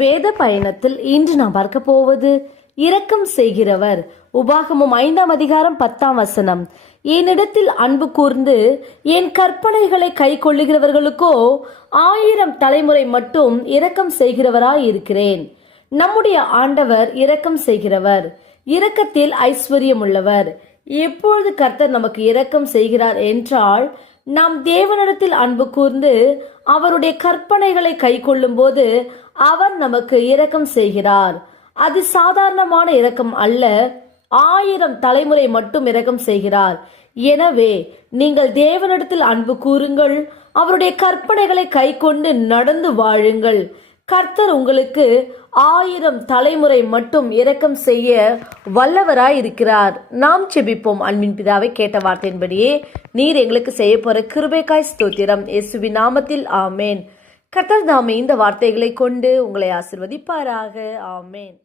வேத பயணத்தில் இன்று நாம் பார்க்க போவது இரக்கம் செய்கிறவர். உபாகமம் 5ஆம் அதிகாரம் 10ஆம் வசனம். என்னிடத்தில் அன்பு கூர்ந்து என் கற்பனைகளை கை கொள்ளுகிறவர்களுக்கோ 1000 தலைமுறை மட்டும் இரக்கம் செய்கிறவராய் இருக்கிறேன். நம்முடைய ஆண்டவர் இரக்கம் செய்கிறவர், இரக்கத்தில் ஐஸ்வர்யம் உள்ளவர். எப்பொழுது கர்த்தர் நமக்கு இரக்கம் செய்கிறார் என்றால், நாம் தேவனிடத்தில் அன்பு கூர்ந்து அவருடைய கற்பனைகளை கை கொள்ளும் போது அவர் நமக்கு இரக்கம் செய்கிறார். அது சாதாரணமான இரக்கம் அல்ல, 1000 தலைமுறை மட்டும் இரக்கம் செய்கிறார். எனவே நீங்கள் தேவனிடத்தில் அன்பு கூறுங்கள், அவருடைய கற்பனைகளை கை கொண்டு நடந்து வாழுங்கள். கர்த்தர் உங்களுக்கு 1000 தலைமுறை மட்டும் இரக்கம் செய்ய வல்லவராய் இருக்கிறார். நாம் செபிப்போம். அன்பின் பிதாவை, கேட்ட வார்த்தையின்படியே நீர் எங்களுக்கு செய்ய போற கிருபைக்காய் ஸ்தோத்திரம். இயேசுவின் நாமத்தில் ஆமேன். கர்த்தர் தாமே இந்த வார்த்தைகளை கொண்டு உங்களை ஆசிர்வதிப்பாராக. ஆமேன்.